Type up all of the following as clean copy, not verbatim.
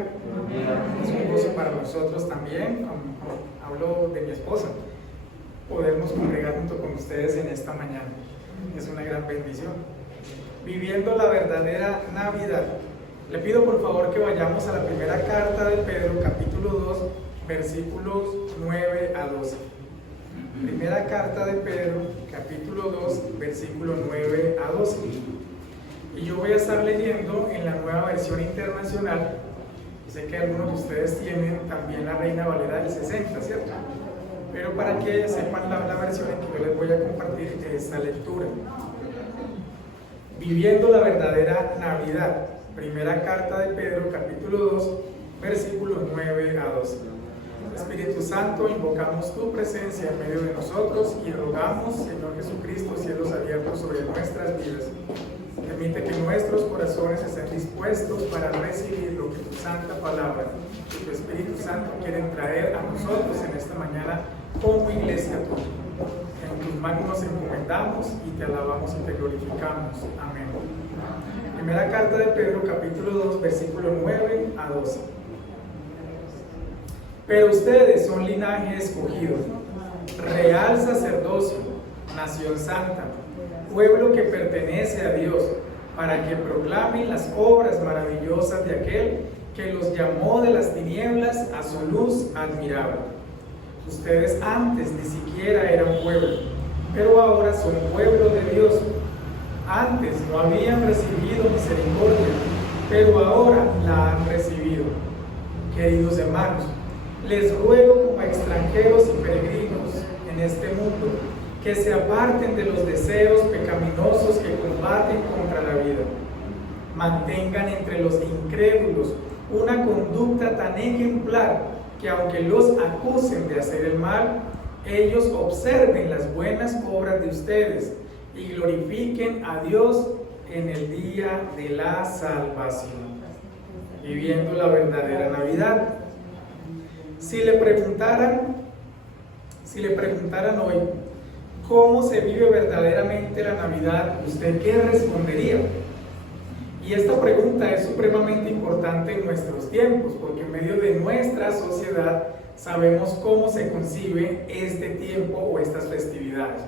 bendiga. Es un gozo para nosotros también, hablo de mi esposa, podernos congregar junto con ustedes en esta mañana. Es una gran bendición. Viviendo la verdadera Navidad. Le pido por favor que vayamos a la primera carta de Pedro, capítulo 2, versículos 9 a 12. Primera carta de Pedro, capítulo 2, versículo 9 a 12. Y yo voy a estar leyendo en la Nueva Versión Internacional. Sé que algunos de ustedes tienen también la Reina Valera del 60, ¿cierto? Pero para que sepan la versión en que yo les voy a compartir esta lectura. Viviendo la verdadera Navidad. Primera carta de Pedro, capítulo 2, versículos 9 a 12. Espíritu Santo, invocamos tu presencia en medio de nosotros y rogamos, Señor Jesucristo, cielos abiertos sobre nuestras vidas. Permite que nuestros corazones estén dispuestos para recibir lo que tu santa palabra y tu Espíritu Santo quieren traer a nosotros en esta mañana como iglesia tuya. En tus manos nos encomendamos y te alabamos y te glorificamos. Amén. Primera carta de Pedro, capítulo 2, versículo 9 a 12. Pero ustedes son linaje escogido, real sacerdocio, nación santa, pueblo que pertenece a Dios, para que proclamen las obras maravillosas de aquel que los llamó de las tinieblas a su luz admirable. Ustedes antes ni siquiera eran pueblo, pero ahora son pueblo de Dios. Antes no habían recibido misericordia, pero ahora la han recibido. Queridos hermanos, les ruego como extranjeros y peregrinos en este mundo, que se aparten de los deseos pecaminosos que combaten contra la vida. Mantengan entre los incrédulos una conducta tan ejemplar que aunque los acusen de hacer el mal, ellos observen las buenas obras de ustedes y glorifiquen a Dios en el día de la salvación. Viviendo la verdadera Navidad. Si le preguntaran hoy cómo se vive verdaderamente la Navidad, ¿usted qué respondería? Y esta pregunta es supremamente importante en nuestros tiempos, porque en medio de nuestra sociedad sabemos cómo se concibe este tiempo o estas festividades.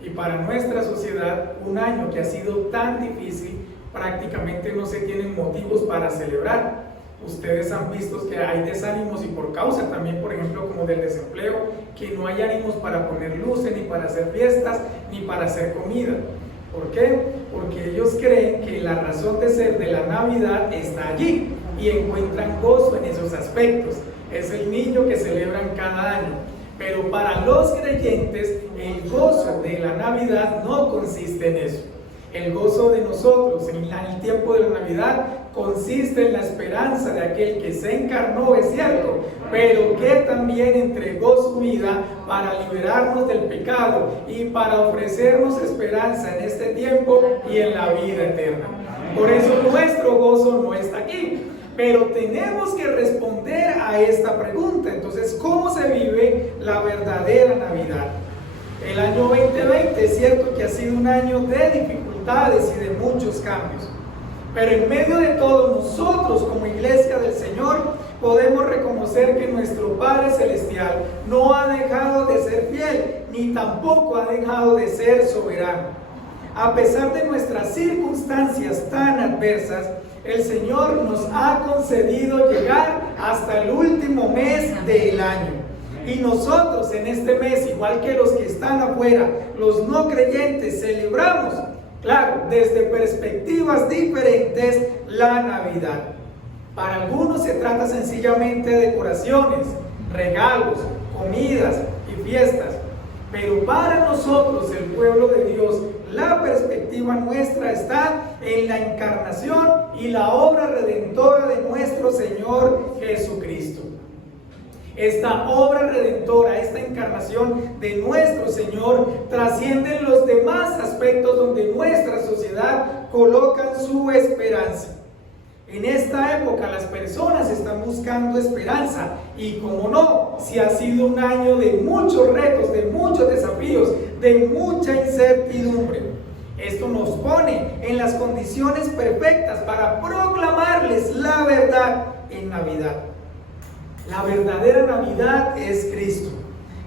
Y para nuestra sociedad, un año que ha sido tan difícil, prácticamente no se tienen motivos para celebrar. Ustedes han visto que hay desánimos y por causa también, por ejemplo, como del desempleo, que no hay ánimos para poner luces, ni para hacer fiestas, ni para hacer comida. ¿Por qué? Porque ellos creen que la razón de ser de la Navidad está allí y encuentran gozo en esos aspectos. Es el niño que celebran cada año. Pero para los creyentes, el gozo de la Navidad no consiste en eso. El gozo de nosotros en el tiempo de la Navidad consiste en la esperanza de aquel que se encarnó, es cierto, pero que también entregó su vida para liberarnos del pecado y para ofrecernos esperanza en este tiempo y en la vida eterna. Por eso nuestro gozo no está aquí, pero tenemos que responder a esta pregunta. Entonces, ¿cómo se vive la verdadera Navidad? El año 2020 es cierto que ha sido un año de dificultades y de muchos cambios, pero en medio de todo nosotros como iglesia del Señor podemos reconocer que nuestro Padre Celestial no ha dejado de ser fiel, ni tampoco ha dejado de ser soberano. A pesar de nuestras circunstancias tan adversas, el Señor nos ha concedido llegar hasta el último mes del año. Y nosotros en este mes, igual que los que están afuera, los no creyentes, celebramos, claro, desde perspectivas diferentes, la Navidad. Para algunos se trata sencillamente de decoraciones, regalos, comidas y fiestas. Pero para nosotros, el pueblo de Dios, la perspectiva nuestra está en la encarnación y la obra redentora de nuestro Señor Jesucristo. Esta obra redentora, esta encarnación de nuestro Señor trasciende los demás aspectos donde nuestra sociedad coloca su esperanza. En esta época las personas están buscando esperanza y, como no, si ha sido un año de muchos retos, de muchos desafíos, de mucha incertidumbre. Esto nos pone en las condiciones perfectas para proclamarles la verdad en Navidad. La verdadera Navidad es Cristo.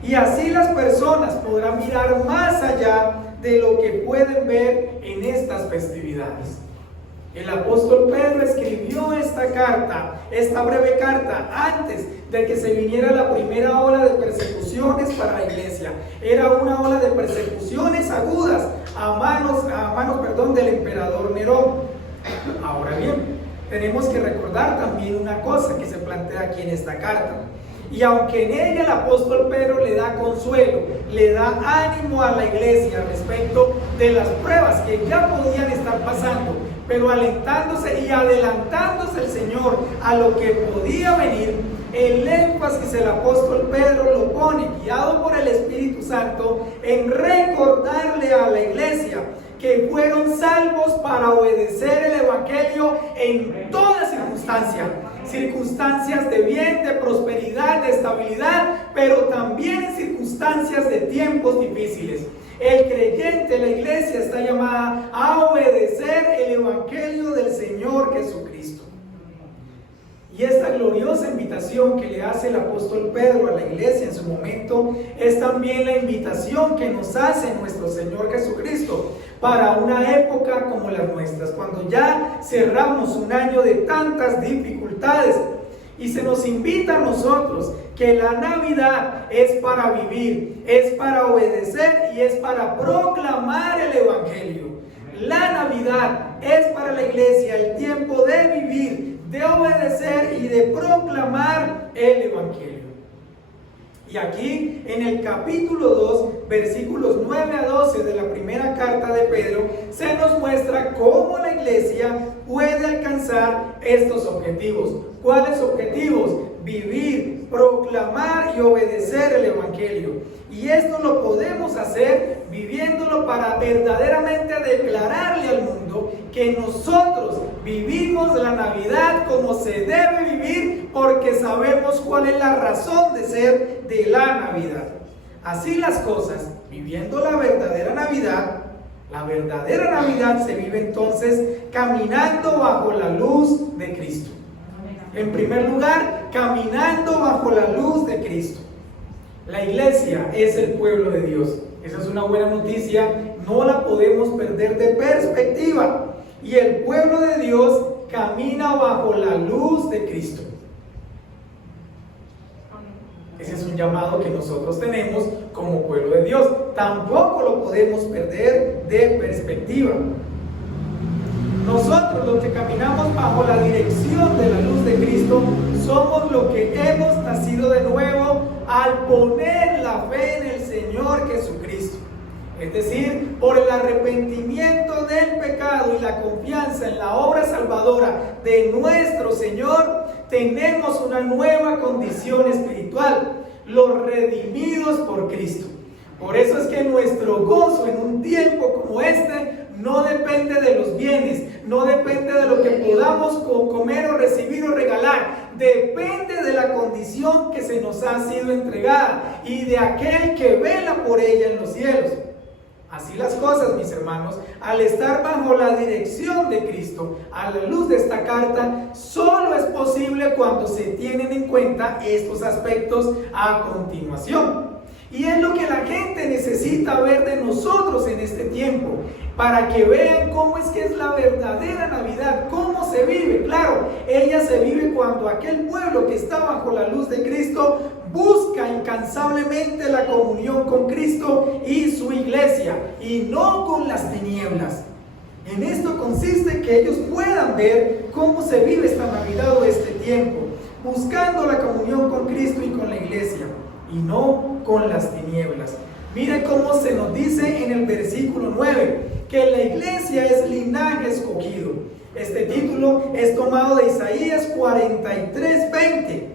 Y así las personas podrán mirar más allá de lo que pueden ver en estas festividades. El apóstol Pedro escribió esta carta, esta breve carta, antes de que se viniera la primera ola de persecuciones para la iglesia. Era una ola de persecuciones agudas a manos del emperador Nerón. Ahora bien, tenemos que recordar también una cosa que se plantea aquí en esta carta. Y aunque en ella el apóstol Pedro le da consuelo, le da ánimo a la iglesia respecto de las pruebas que ya podían estar pasando, pero alentándose y adelantándose el Señor a lo que podía venir, el énfasis el apóstol Pedro lo pone, guiado por el Espíritu Santo, en recordarle a la iglesia que fueron salvos para obedecer el Evangelio en toda circunstancia. Circunstancias de bien, de prosperidad, de estabilidad, pero también en circunstancias de tiempos difíciles. El creyente, la iglesia, está llamada a obedecer el Evangelio del Señor Jesucristo. Y esta gloriosa invitación que le hace el apóstol Pedro a la iglesia en su momento es también la invitación que nos hace nuestro Señor Jesucristo para una época como las nuestras, cuando ya cerramos un año de tantas dificultades y se nos invita a nosotros que la Navidad es para vivir, es para obedecer y es para proclamar el Evangelio. La Navidad es para la iglesia el tiempo de vivir, de obedecer y de proclamar el Evangelio. Y aquí en el capítulo 2, versículos 9 a 12 de la primera carta de Pedro, se nos muestra cómo la iglesia puede alcanzar estos objetivos. ¿Cuáles objetivos? Vivir, proclamar y obedecer el Evangelio. Y esto lo podemos hacer viviéndolo para verdaderamente declararle al mundo que nosotros vivimos la Navidad como se debe vivir, porque sabemos cuál es la razón de ser de la Navidad. Así las cosas, viviendo la verdadera Navidad se vive entonces caminando bajo la luz de Cristo. En primer lugar, caminando bajo la luz de Cristo. La iglesia es el pueblo de Dios. Esa es una buena noticia, no la podemos perder de perspectiva. Y el pueblo de Dios camina bajo la luz de Cristo. Ese es un llamado que nosotros tenemos como pueblo de Dios. Tampoco lo podemos perder de perspectiva. Nosotros, los que caminamos bajo la dirección de la luz de Cristo, somos los que hemos nacido de nuevo al poner la fe en el Señor Jesucristo. Es decir, por el arrepentimiento del pecado y la confianza en la obra salvadora de nuestro Señor, tenemos una nueva condición espiritual, los redimidos por Cristo. Por eso es que nuestro gozo en un tiempo como este no depende de los bienes, no depende de lo que podamos comer o recibir o regalar, depende de la condición que se nos ha sido entregada y de aquel que vela por ella en los cielos. Así las cosas, mis hermanos, al estar bajo la dirección de Cristo, a la luz de esta carta, solo es posible cuando se tienen en cuenta estos aspectos a continuación. Y es lo que la gente necesita ver de nosotros en este tiempo, para que vean cómo es que es la verdadera Navidad, cómo se vive. Claro, ella se vive cuando aquel pueblo que está bajo la luz de Cristo busca incansablemente la comunión con Cristo y su iglesia, y no con las tinieblas. En esto consiste que ellos puedan ver cómo se vive esta Navidad o este tiempo, buscando la comunión con Cristo y con la iglesia, y no con las tinieblas. Mire cómo se nos dice en el versículo 9, que la iglesia es linaje escogido. Este título es tomado de Isaías 43:20.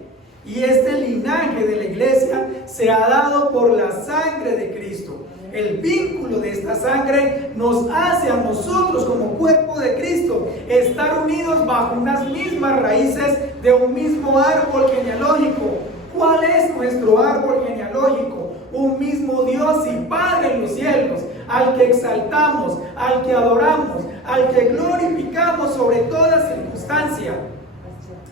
Y este linaje de la iglesia se ha dado por la sangre de Cristo. El vínculo de esta sangre nos hace a nosotros como cuerpo de Cristo estar unidos bajo unas mismas raíces de un mismo árbol genealógico. ¿Cuál es nuestro árbol genealógico? Un mismo Dios y Padre en los cielos, al que exaltamos, al que adoramos, al que glorificamos sobre toda circunstancia.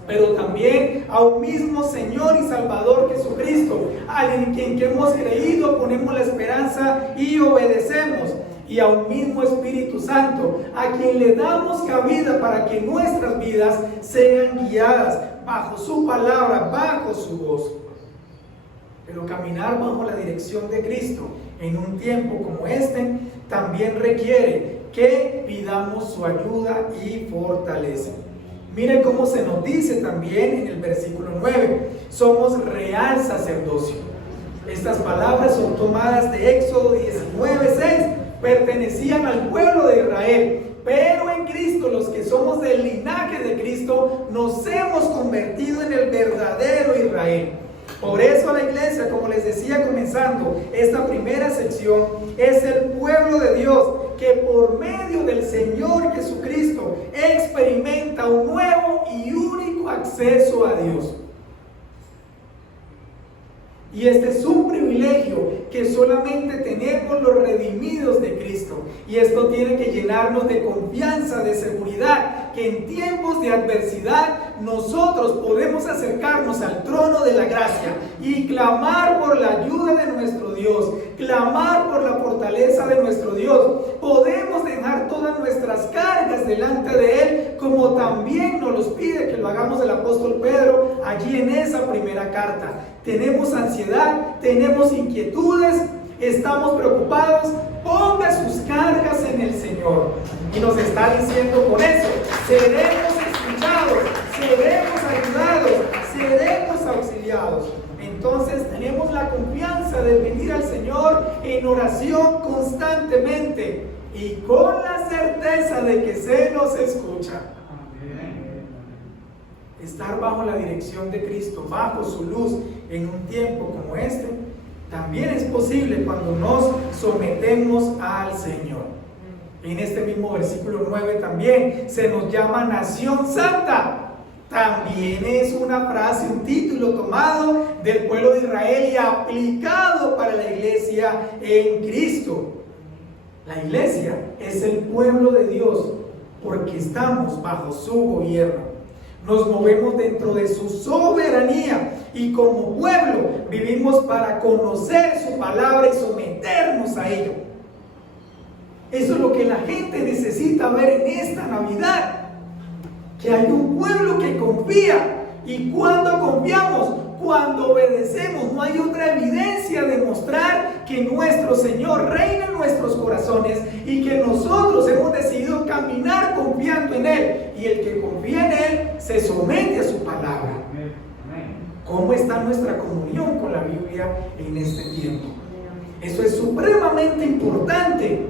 pero también a un mismo Señor y Salvador Jesucristo, en quien que hemos creído, ponemos la esperanza y obedecemos, y a un mismo Espíritu Santo, a quien le damos cabida para que nuestras vidas sean guiadas bajo su palabra, bajo su voz. Pero caminar bajo la dirección de Cristo en un tiempo como este también requiere que pidamos su ayuda y fortaleza. Miren cómo se nos dice también en el versículo 9: somos real sacerdocio. Estas palabras son tomadas de Éxodo 19:6. Pertenecían al pueblo de Israel, pero en Cristo, los que somos del linaje de Cristo, nos hemos convertido en el verdadero Israel. Por eso la iglesia, como les decía comenzando esta primera sección, es el pueblo de Dios que por medio del Señor Jesucristo experimenta un nuevo y único acceso a Dios. Y este es un privilegio que solamente tenemos los redimidos de Cristo. Y esto tiene que llenarnos de confianza, de seguridad, que en tiempos de adversidad nosotros podemos acercarnos al trono de la gracia y clamar por la ayuda de nuestro Dios, clamar por la fortaleza de nuestro Dios. Podemos dejar todas nuestras cargas delante de Él, como también nos los pide que lo hagamos el apóstol Pedro allí en esa primera carta. Tenemos ansiedad, tenemos inquietudes, estamos preocupados, ponga sus cargas en el Señor. Y nos está diciendo con eso: seremos escuchados, seremos ayudados, seremos auxiliados. Entonces tenemos la confianza de venir al Señor en oración constantemente y con la certeza de que se nos escucha. Estar bajo la dirección de Cristo, bajo su luz en un tiempo como este, también es posible cuando nos sometemos al Señor. En este mismo versículo 9 también se nos llama nación santa. También es una frase, un título tomado del pueblo de Israel y aplicado para la iglesia en Cristo. La iglesia es el pueblo de Dios porque estamos bajo su gobierno. Nos movemos dentro de su soberanía y como pueblo vivimos para conocer su palabra y someternos a ello. Eso es lo que la gente necesita ver en esta Navidad. Que hay un pueblo que confía. ¿Y cuando confiamos? Cuando obedecemos. No hay otra evidencia de mostrar que nuestro Señor reina en nuestros corazones y que nosotros hemos decidido caminar confiando en Él. Y el que confía en Él se somete a su palabra. ¿Cómo está nuestra comunión con la Biblia en este tiempo? Eso es supremamente importante.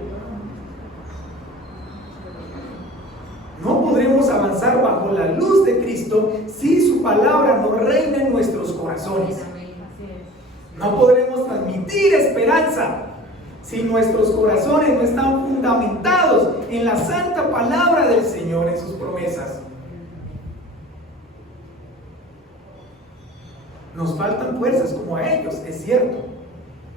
No podremos avanzar bajo la luz de Cristo si su palabra no reina en nuestros corazones. No podremos transmitir esperanza si nuestros corazones no están fundamentados en la santa palabra del Señor, en sus promesas. Nos faltan fuerzas como a ellos, es cierto,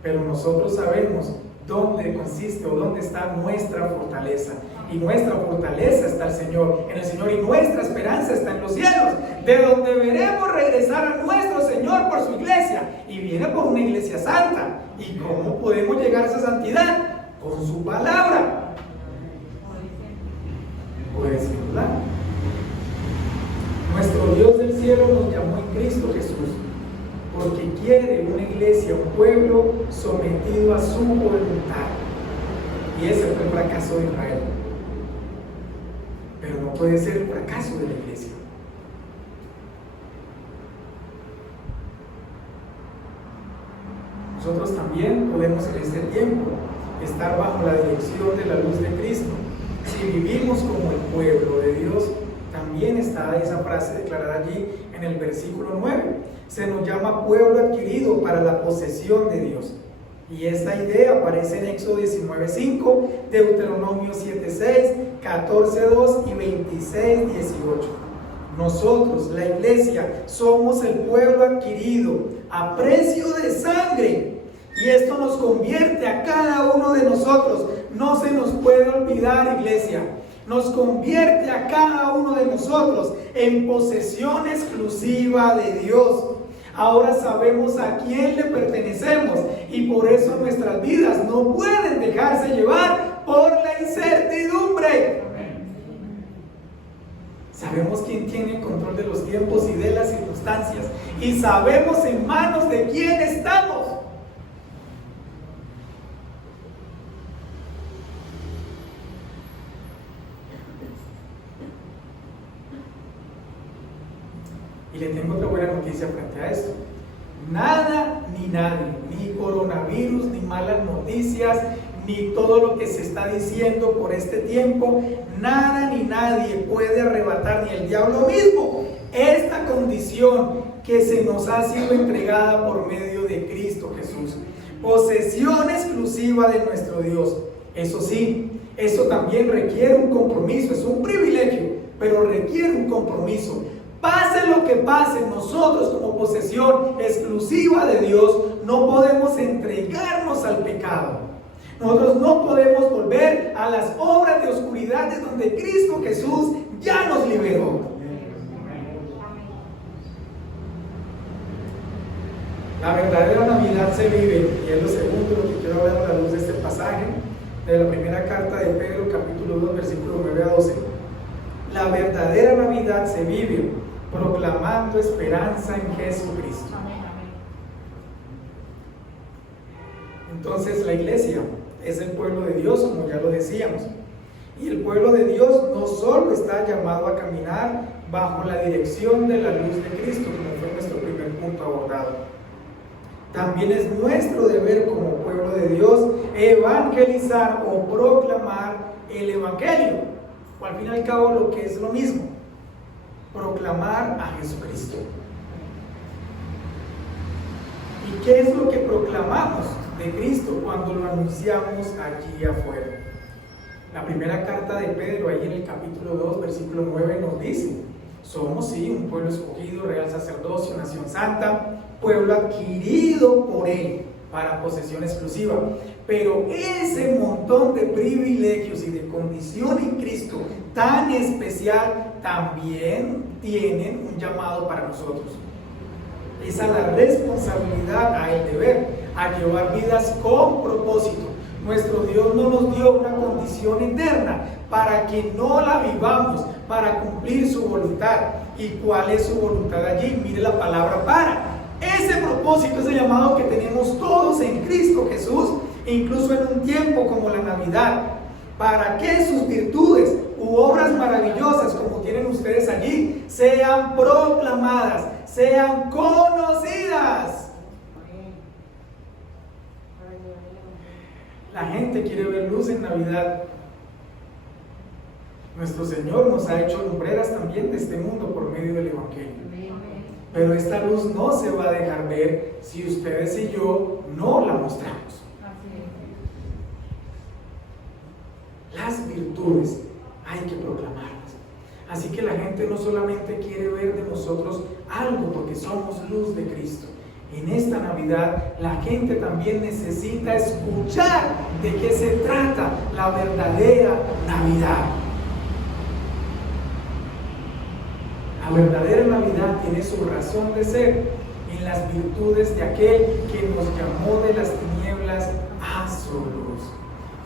pero nosotros sabemos dónde consiste o dónde está nuestra fortaleza. Y nuestra fortaleza está en el Señor, y nuestra esperanza está en los cielos, de donde veremos regresar a nuestro Señor por su iglesia, y viene por una iglesia santa. ¿Y cómo podemos llegar a esa santidad? Con su palabra. Obedeciéndola. Nuestro Dios del cielo nos llamó en Cristo Jesús, porque quiere una iglesia, un pueblo sometido a su voluntad. Y ese fue el fracaso de Israel. Pero no puede ser el fracaso de la iglesia. Nosotros también podemos en este tiempo estar bajo la dirección de la luz de Cristo. Si vivimos como el pueblo de Dios, también está esa frase declarada allí en el versículo 9. Se nos llama pueblo adquirido para la posesión de Dios. Y esta idea aparece en Éxodo 19:5, Deuteronomio 7:6, 14:2 y 26:18. Nosotros, la iglesia, somos el pueblo adquirido a precio de sangre. Y esto nos convierte a cada uno de nosotros. No se nos puede olvidar, iglesia. nos convierte a cada uno de nosotros en posesión exclusiva de Dios. Ahora sabemos a quién le pertenecemos y por eso nuestras vidas no pueden dejarse llevar por la incertidumbre. Sabemos quién tiene el control de los tiempos y de las circunstancias y sabemos en manos de quién estamos. Y le tengo otra buena noticia frente a esto. Nada ni nadie, ni coronavirus, ni malas noticias, ni todo lo que se está diciendo por este tiempo, nada ni nadie puede arrebatar, ni el diablo mismo, esta condición que se nos ha sido entregada por medio de Cristo Jesús. Posesión exclusiva de nuestro Dios. Eso sí, eso también requiere un compromiso, es un privilegio, pero requiere un compromiso. Pase lo que pase, nosotros como posesión exclusiva de Dios no podemos entregarnos al pecado. Nosotros no podemos volver a las obras de oscuridad de donde Cristo Jesús ya nos liberó. La verdadera Navidad se vive, y es lo segundo lo que quiero hablar a la luz de este pasaje, de la primera carta de Pedro, capítulo 2, versículo 9 a 12. La verdadera Navidad se vive proclamando esperanza en Jesucristo. Entonces la iglesia es el pueblo de Dios, como ya lo decíamos. Y el pueblo de Dios no solo está llamado a caminar bajo la dirección de la luz de Cristo, como fue nuestro primer punto abordado. También es nuestro deber como pueblo de Dios evangelizar o proclamar el evangelio, o al fin y al cabo lo que es lo mismo, proclamar a Jesucristo. ¿Y qué es lo que proclamamos de Cristo cuando lo anunciamos allí afuera? La primera carta de Pedro, ahí en el capítulo 2, versículo 9, nos dice: somos sí un pueblo escogido, real sacerdocio, nación santa, pueblo adquirido por Él para posesión exclusiva. Pero ese montón de privilegios y de condición en Cristo tan especial también tienen un llamado para nosotros. Es a la responsabilidad, a el deber, a llevar vidas con propósito. Nuestro Dios no nos dio una condición eterna para que no la vivamos, para cumplir su voluntad. ¿Y cuál es su voluntad allí? Mire la palabra para. Ese propósito, ese llamado que tenemos todos en Cristo Jesús, incluso en un tiempo como la Navidad, para que sus virtudes u obras maravillosas como tienen ustedes allí sean proclamadas, sean conocidas. La gente quiere ver luz en Navidad. Nuestro Señor nos ha hecho lumbreras también de este mundo por medio del Evangelio. Pero esta luz no se va a dejar ver si ustedes y yo no la mostramos. Las virtudes hay que proclamarlas. Así que la gente no solamente quiere ver de nosotros algo porque somos luz de Cristo. En esta Navidad la gente también necesita escuchar de qué se trata la verdadera Navidad. La verdadera Navidad tiene su razón de ser en las virtudes de aquel que nos llamó de las tinieblas a su luz.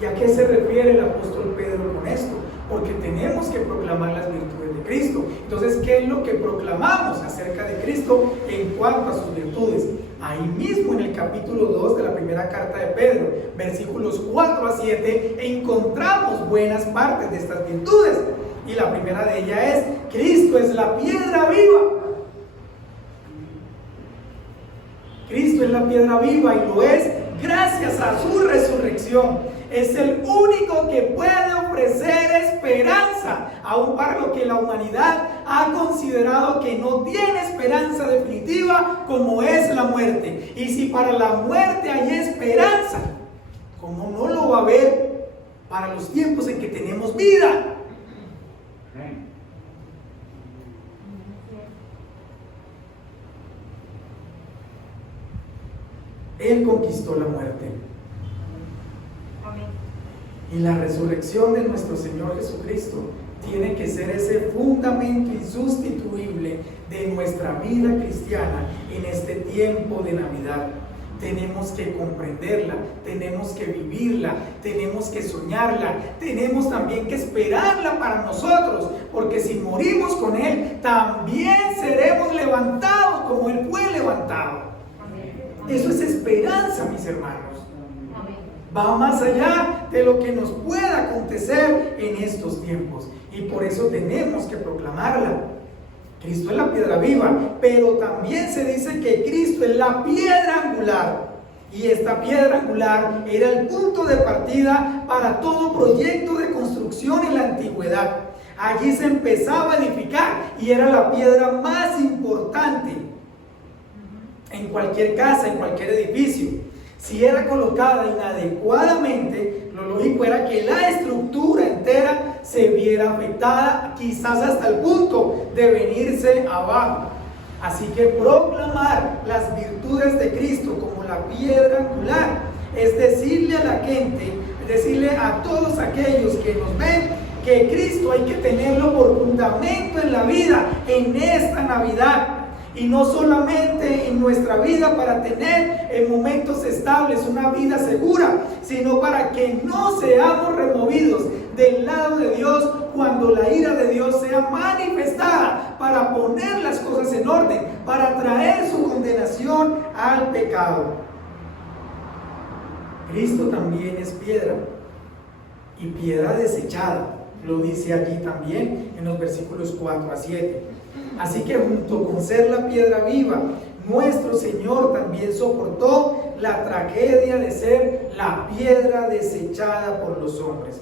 ¿Y a qué se refiere el apóstol Pedro con esto? Porque tenemos que proclamar las virtudes de Cristo. Entonces, ¿qué es lo que proclamamos acerca de Cristo en cuanto a sus virtudes? Ahí mismo en el capítulo 2 de la primera carta de Pedro, versículos 4 a 7, encontramos buenas partes de estas virtudes. Y la primera de ellas es: Cristo es la piedra viva. Cristo es la piedra viva y lo es gracias a su resurrección. Es el único que puede ofrecer esperanza, aun para lo que la humanidad ha considerado que no tiene esperanza definitiva, como es la muerte. Y si para la muerte hay esperanza, ¿cómo no lo va a haber para los tiempos en que tenemos vida? Él conquistó la muerte. Y la resurrección de nuestro Señor Jesucristo tiene que ser ese fundamento insustituible de nuestra vida cristiana en este tiempo de Navidad. Tenemos que comprenderla, tenemos que vivirla, tenemos que soñarla, tenemos también que esperarla para nosotros, porque si morimos con Él, también seremos levantados como Él fue levantado. Eso es esperanza, mis hermanos. Va más allá de lo que nos pueda acontecer en estos tiempos, y por eso tenemos que proclamarla. Cristo es la piedra viva, pero también se dice que Cristo es la piedra angular. Y esta piedra angular era el punto de partida para todo proyecto de construcción en la antigüedad. Allí se empezaba a edificar y era la piedra más importante en cualquier casa, en cualquier edificio. Si era colocada inadecuadamente, lo lógico era que la estructura entera se viera afectada, quizás hasta el punto de venirse abajo. Así que proclamar las virtudes de Cristo como la piedra angular es decirle a la gente, es decirle a todos aquellos que nos ven, que Cristo hay que tenerlo por fundamento en la vida, en esta Navidad. Y no solamente en nuestra vida para tener en momentos estables una vida segura, sino para que no seamos removidos del lado de Dios cuando la ira de Dios sea manifestada, para poner las cosas en orden, para traer su condenación al pecado. Cristo también es piedra, y piedra desechada, lo dice allí también en los versículos 4 a 7. Así que junto con ser la piedra viva, nuestro Señor también soportó la tragedia de ser la piedra desechada por los hombres.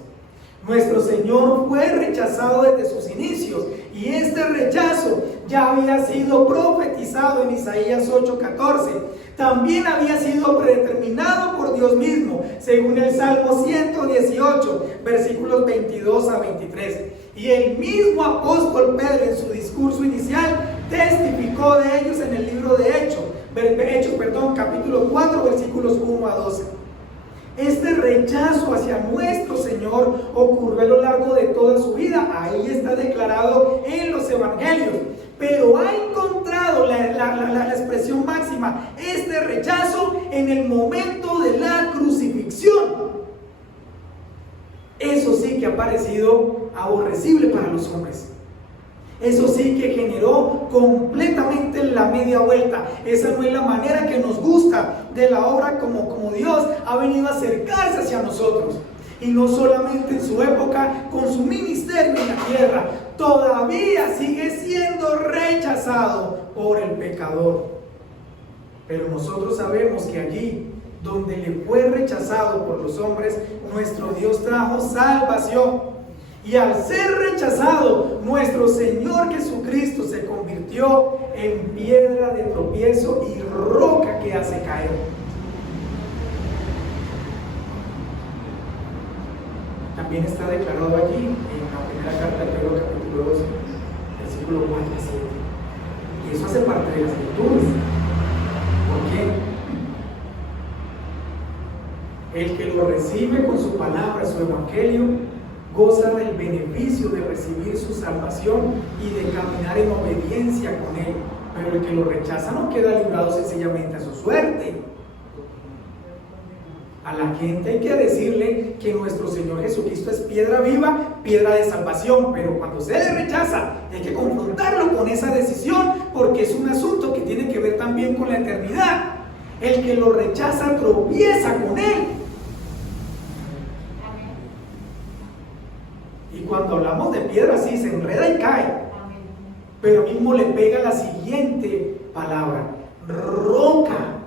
Nuestro Señor fue rechazado desde sus inicios, y este rechazo ya había sido profetizado en Isaías 8:14. También había sido predeterminado por Dios mismo, según el Salmo 118, versículos 22 a 23. Y el mismo apóstol Pedro en su discurso inicial testificó de ellos en el libro de Hechos, capítulo 4, versículos 1 a 12. Este rechazo hacia nuestro Señor ocurrió a lo largo de toda su vida. Ahí está declarado en los evangelios. Pero ha encontrado la expresión máxima, este rechazo, en el momento de la crucifixión. Eso sí que ha parecido aborrecible para los hombres. Eso sí que generó completamente la media vuelta. Esa no es la manera que nos gusta de la obra como Dios ha venido a acercarse hacia nosotros. Y no solamente en su época, con su ministerio en la tierra, todavía sigue siendo rechazado por el pecador. Pero nosotros sabemos que allí donde le fue rechazado por los hombres, nuestro Dios trajo salvación. Y al ser rechazado, nuestro Señor Jesucristo se convirtió en piedra de tropiezo y roca que hace caer. También está declarado allí en la primera carta de Pedro, capítulo 2, versículo 4 y 7. Y eso hace parte de las virtudes. ¿Por qué? El que lo recibe con su palabra, su evangelio, goza del beneficio de recibir su salvación y de caminar en obediencia con Él. Pero el que lo rechaza no queda librado sencillamente a su suerte. A la gente hay que decirle que nuestro Señor Jesucristo es piedra viva, piedra de salvación, pero cuando se le rechaza hay que confrontarlo con esa decisión, porque es un asunto que tiene que ver también con la eternidad. El que lo rechaza tropieza con Él. Y cuando hablamos de piedra, sí, se enreda y cae. Pero mismo le pega la siguiente palabra: roca.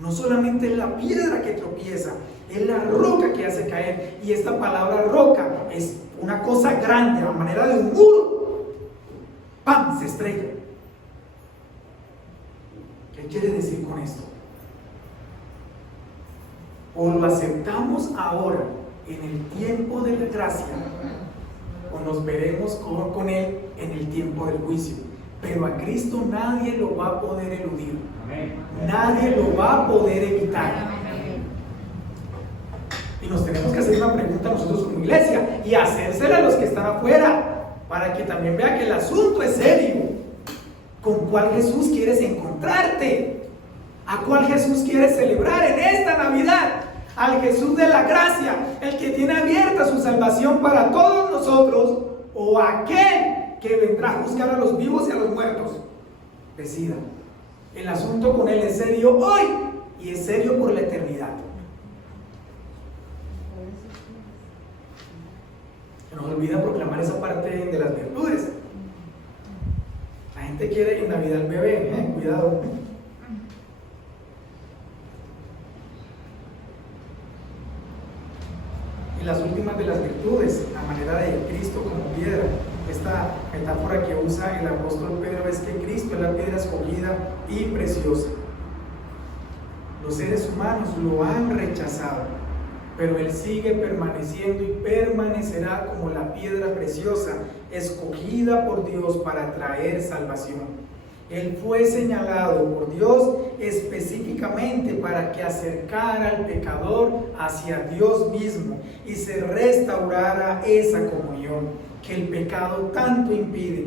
No solamente es la piedra que tropieza, es la roca que hace caer. Y esta palabra roca es una cosa grande, a manera de un muro. ¡Pam! Se estrella. ¿Qué quiere decir con esto? O lo aceptamos ahora, en el tiempo de la gracia, o nos veremos con Él en el tiempo del juicio. Pero a Cristo nadie lo va a poder eludir. Nadie lo va a poder evitar. Y nos tenemos que hacer una pregunta nosotros como iglesia y hacérsela a los que están afuera, para que también vean que el asunto es serio. ¿Con cuál Jesús quieres encontrarte? ¿A cuál Jesús quieres celebrar en esta Navidad? ¿Al Jesús de la gracia, el que tiene abierta su salvación para todos nosotros, o aquel que vendrá a juzgar a los vivos y a los muertos? Decida. El asunto con Él es serio hoy y es serio por la eternidad. Se nos olvida proclamar esa parte de las virtudes. La gente quiere en Navidad el bebé, cuidado. Y las últimas de las virtudes, la manera de Cristo como piedra. Esta metáfora que usa el apóstol Pedro es que Cristo es la piedra escogida y preciosa. Los seres humanos lo han rechazado, pero Él sigue permaneciendo y permanecerá como la piedra preciosa, escogida por Dios para traer salvación. Él fue señalado por Dios específicamente para que acercara al pecador hacia Dios mismo y se restaurara esa comunión que el pecado tanto impide.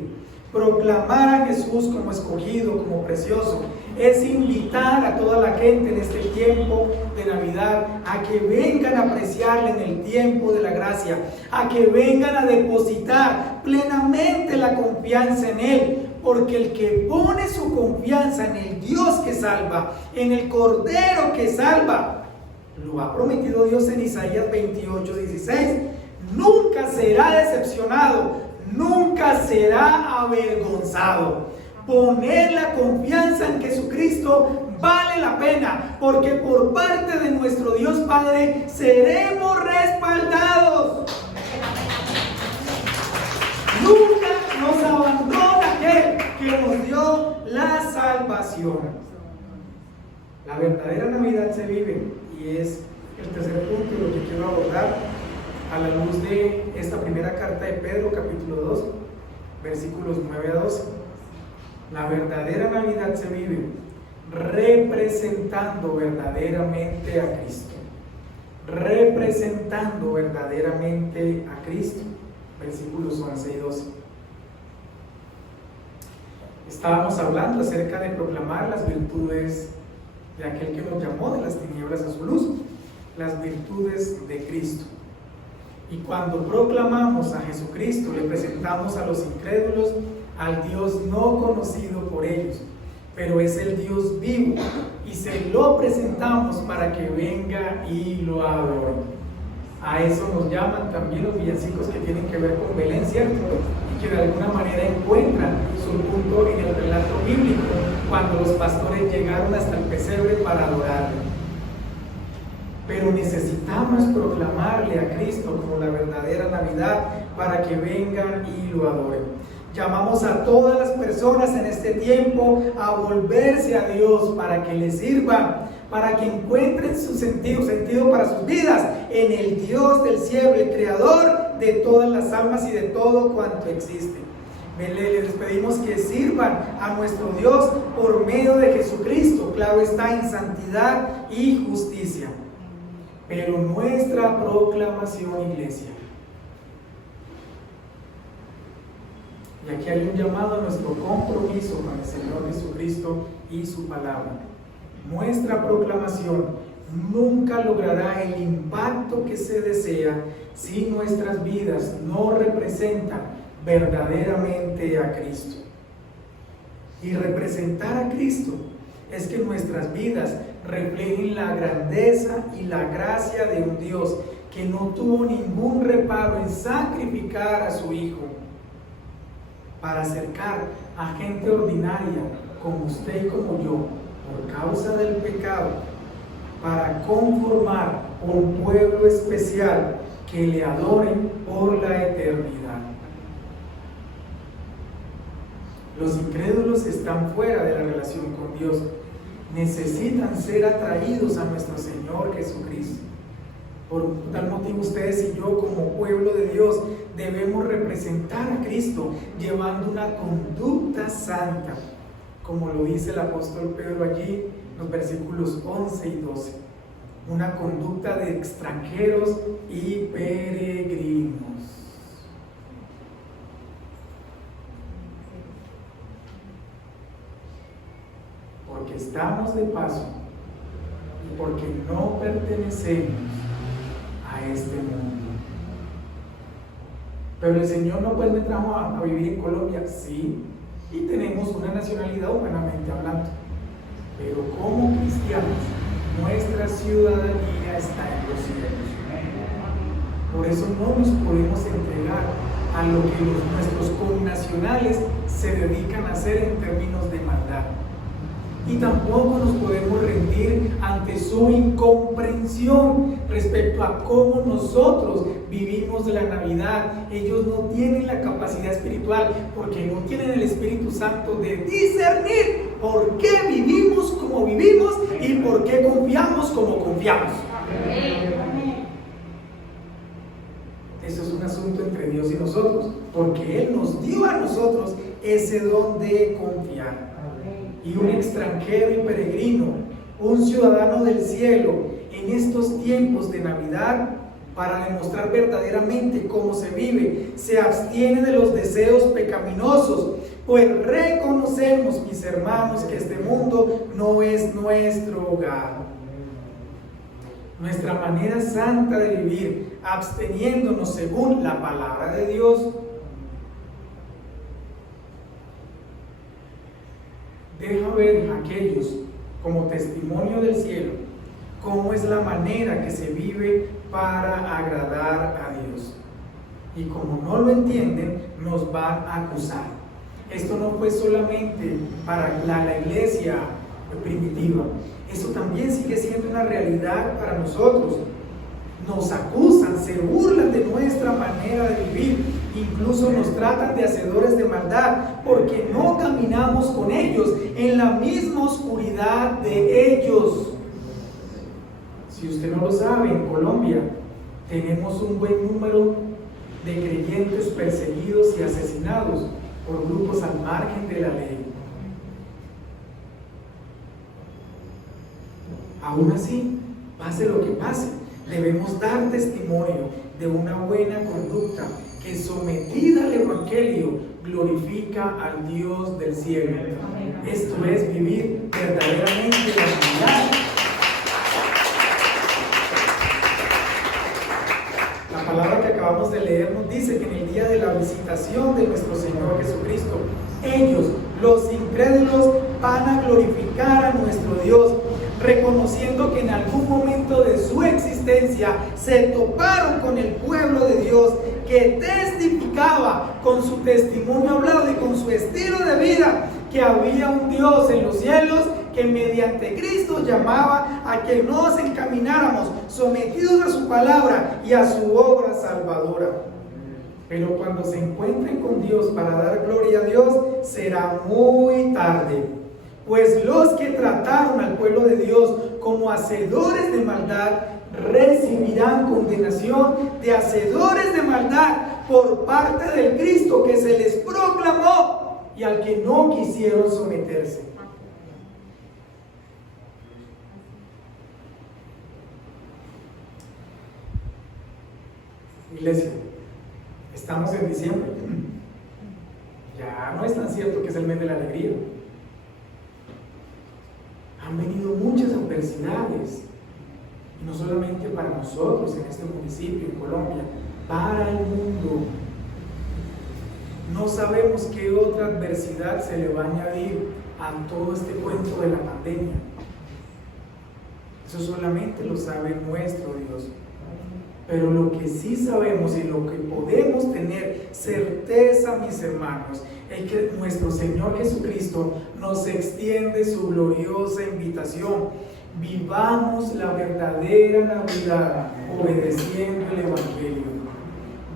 Proclamar a Jesús como escogido, como precioso, es invitar a toda la gente en este tiempo de Navidad a que vengan a apreciarle en el tiempo de la gracia, a que vengan a depositar plenamente la confianza en Él, porque el que pone su confianza en el Dios que salva, en el Cordero que salva, lo ha prometido Dios en Isaías 28:16, nunca será decepcionado, nunca será avergonzado. Poner la confianza en Jesucristo vale la pena, porque por parte de nuestro Dios Padre seremos respaldados. Nunca nos abandona aquel que nos dio la salvación. La verdadera Navidad se vive, y es el tercer punto de lo que quiero abordar a la luz de esta primera carta de Pedro, capítulo 2, versículos 9 a 12. La verdadera Navidad se vive representando verdaderamente a Cristo. Representando verdaderamente a Cristo. Versículos 11 y 12. Estábamos hablando acerca de proclamar las virtudes de aquel que nos llamó de las tinieblas a su luz, las virtudes de Cristo. Y cuando proclamamos a Jesucristo, le presentamos a los incrédulos al Dios no conocido por ellos, pero es el Dios vivo, y se lo presentamos para que venga y lo adore. A eso nos llaman también los villancicos que tienen que ver con Belén, ¿cierto? Y que de alguna manera encuentran su punto en el relato bíblico, cuando los pastores llegaron hasta el pesebre para adorarle. Pero necesitamos proclamarle a Cristo como la verdadera Navidad para que vengan y lo adoren. Llamamos a todas las personas en este tiempo a volverse a Dios para que les sirvan, para que encuentren su sentido para sus vidas en el Dios del cielo, el creador de todas las almas y de todo cuanto existe. Les pedimos que sirvan a nuestro Dios por medio de Jesucristo, claro está, en santidad y justicia. Pero nuestra proclamación, iglesia, y aquí hay un llamado a nuestro compromiso con el Señor Jesucristo y su palabra. Nuestra proclamación nunca logrará el impacto que se desea si nuestras vidas no representan verdaderamente a Cristo. Y representar a Cristo es que nuestras vidas reflejen la grandeza y la gracia de un Dios que no tuvo ningún reparo en sacrificar a su Hijo para acercar a gente ordinaria como usted y como yo, por causa del pecado, para conformar un pueblo especial que le adoren por la eternidad. Los incrédulos están fuera de la relación con Dios, necesitan ser atraídos a nuestro Señor Jesucristo. Por tal motivo, ustedes y yo, como pueblo de Dios, debemos representar a Cristo llevando una conducta santa, como lo dice el apóstol Pedro allí en los versículos 11 y 12. una conducta de extranjeros y peregrinos. Porque estamos de paso y porque no pertenecemos a este mundo. Pero el Señor no me trajo a vivir en Colombia, sí, y tenemos una nacionalidad humanamente hablando, pero como cristianos, nuestra ciudadanía está en los cielos. Por eso no nos podemos entregar a lo que nuestros connacionales se dedican a hacer en términos de maldad. Y tampoco nos podemos rendir ante su incomprensión respecto a cómo nosotros vivimos la Navidad. Ellos no tienen la capacidad espiritual porque no tienen el Espíritu Santo de discernir por qué vivimos como vivimos y por qué confiamos como confiamos. Eso es un asunto entre Dios y nosotros, porque Él nos dio a nosotros ese don de confiar. Y un extranjero y peregrino, un ciudadano del cielo, en estos tiempos de Navidad, para demostrar verdaderamente cómo se vive, se abstiene de los deseos pecaminosos, pues reconocemos, mis hermanos, que este mundo no es nuestro hogar. Nuestra manera santa de vivir, absteniéndonos según la palabra de Dios, deja ver a aquellos como testimonio del cielo cómo es la manera que se vive para agradar a Dios. Y como no lo entienden, nos van a acusar. Esto no fue solamente para la iglesia primitiva, eso también sigue siendo una realidad para nosotros. Nos acusan, se burlan de nuestra manera de vivir, incluso nos tratan de hacedores de maldad, porque no caminamos con ellos en la misma oscuridad de ellos. Si usted no lo sabe, en Colombia tenemos un buen número de creyentes perseguidos y asesinados por grupos al margen de la ley. Aún así, pase lo que pase, debemos dar testimonio de una buena conducta que, sometida al Evangelio, glorifica al Dios del cielo. Esto es vivir verdaderamente la Navidad. La palabra que acabamos de leer nos dice que en el día de la visitación de nuestro Señor Jesucristo, ellos, los incrédulos, van a glorificar a nuestro Dios, reconociendo que en algún momento de su existencia se toparon con el pueblo de Dios, que testificaba con su testimonio hablado y con su estilo de vida que había un Dios en los cielos que mediante Cristo llamaba a que nos encamináramos sometidos a su palabra y a su obra salvadora. Pero cuando se encuentren con Dios para dar gloria a Dios, será muy tarde. Pues los que trataron al pueblo de Dios como hacedores de maldad recibirán condenación de hacedores de maldad por parte del Cristo que se les proclamó y al que no quisieron someterse. Iglesia, estamos en diciembre. Ya no es tan cierto que es el mes de la alegría. Han venido muchas adversidades, y no solamente para nosotros en este municipio, en Colombia, para el mundo. No sabemos qué otra adversidad se le va a añadir a todo este cuento de la pandemia. Eso solamente lo sabe nuestro Dios. Pero lo que sí sabemos y lo que podemos tener certeza, mis hermanos, es que nuestro Señor Jesucristo nos extiende su gloriosa invitación. Vivamos la verdadera Navidad obedeciendo el Evangelio.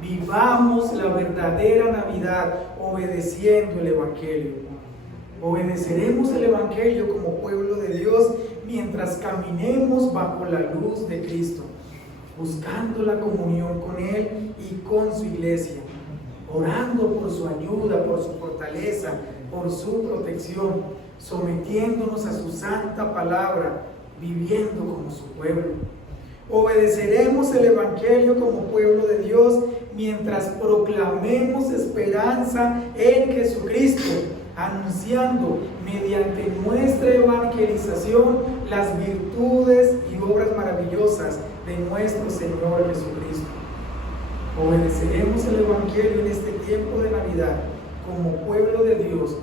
Vivamos la verdadera Navidad obedeciendo el Evangelio. Obedeceremos el Evangelio como pueblo de Dios mientras caminemos bajo la luz de Cristo, buscando la comunión con Él y con su iglesia, orando por su ayuda, por su fortaleza, por su protección, sometiéndonos a su santa palabra, viviendo como su pueblo. Obedeceremos el Evangelio como pueblo de Dios mientras proclamemos esperanza en Jesucristo, anunciando mediante nuestra evangelización las virtudes y obras maravillosas de nuestro Señor Jesucristo. Obedeceremos el Evangelio en este tiempo de Navidad como pueblo de Dios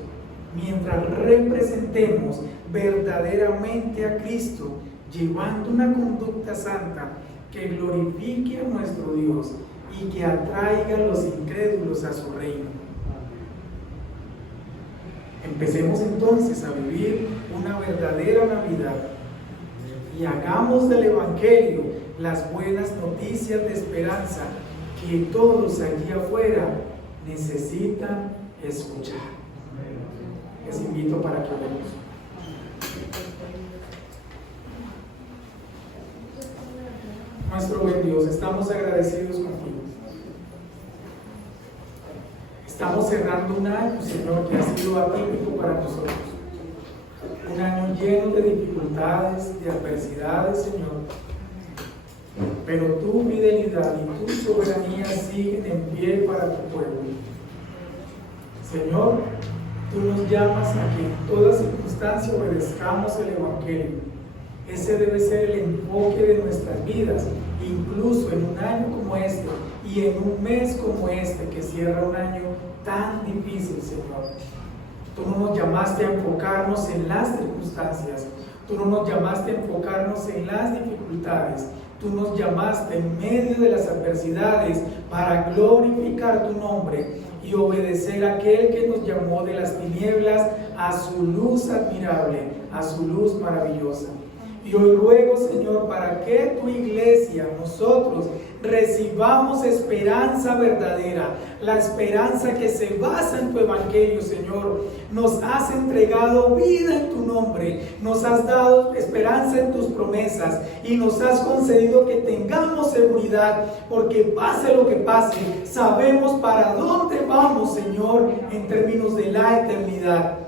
mientras representemos verdaderamente a Cristo, llevando una conducta santa que glorifique a nuestro Dios y que atraiga a los incrédulos a su reino. Empecemos entonces a vivir una verdadera Navidad y hagamos del Evangelio las buenas noticias de esperanza que todos allí afuera necesitan escuchar. Les invito para que oremos. Nuestro buen Dios, estamos agradecidos contigo. Estamos cerrando un año, Señor, que ha sido atípico para nosotros. Un año lleno de dificultades, de adversidades, Señor. Pero tu fidelidad y tu soberanía siguen en pie para tu pueblo. Señor, tú nos llamas a que en toda circunstancia obedezcamos el Evangelio. Ese debe ser el enfoque de nuestras vidas, incluso en un año como este y en un mes como este que cierra un año tan difícil, Señor. Tú no nos llamaste a enfocarnos en las circunstancias, tú no nos llamaste a enfocarnos en las dificultades, tú nos llamaste en medio de las adversidades para glorificar tu nombre y obedecer a aquel que nos llamó de las tinieblas a su luz admirable, a su luz maravillosa. Y hoy ruego, Señor, para que tu iglesia, nosotros, recibamos esperanza verdadera, la esperanza que se basa en tu Evangelio, Señor. Nos has entregado vida en tu nombre, nos has dado esperanza en tus promesas y nos has concedido que tengamos seguridad, porque pase lo que pase, sabemos para dónde vamos, Señor, en términos de la eternidad.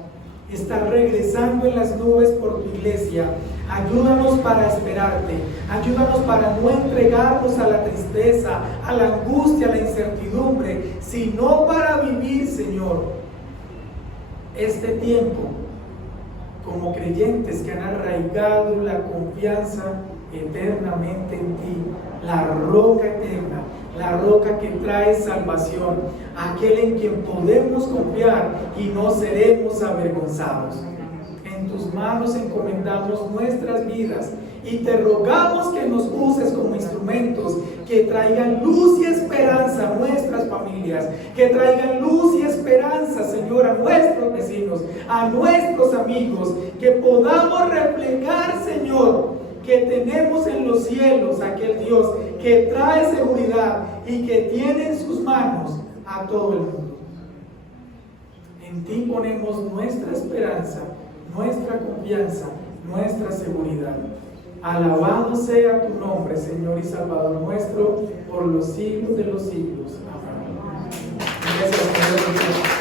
Estás regresando en las nubes por tu iglesia. Ayúdanos para esperarte, ayúdanos para no entregarnos a la tristeza, a la angustia, a la incertidumbre, sino para vivir, Señor, este tiempo como creyentes que han arraigado la confianza eternamente en ti, la roca eterna, la roca que trae salvación, aquel en quien podemos confiar y no seremos avergonzados. En tus manos encomendamos nuestras vidas y te rogamos que nos uses como instrumentos que traigan luz y esperanza a nuestras familias, que traigan luz y esperanza, Señor, a nuestros vecinos, a nuestros amigos, que podamos reflejar, Señor, que tenemos en los cielos aquel Dios que trae seguridad y que tiene en sus manos a todo el mundo. En ti ponemos nuestra esperanza, nuestra confianza, nuestra seguridad. Alabado sea tu nombre, Señor y Salvador nuestro, por los siglos de los siglos. Amén. Gracias, Señor.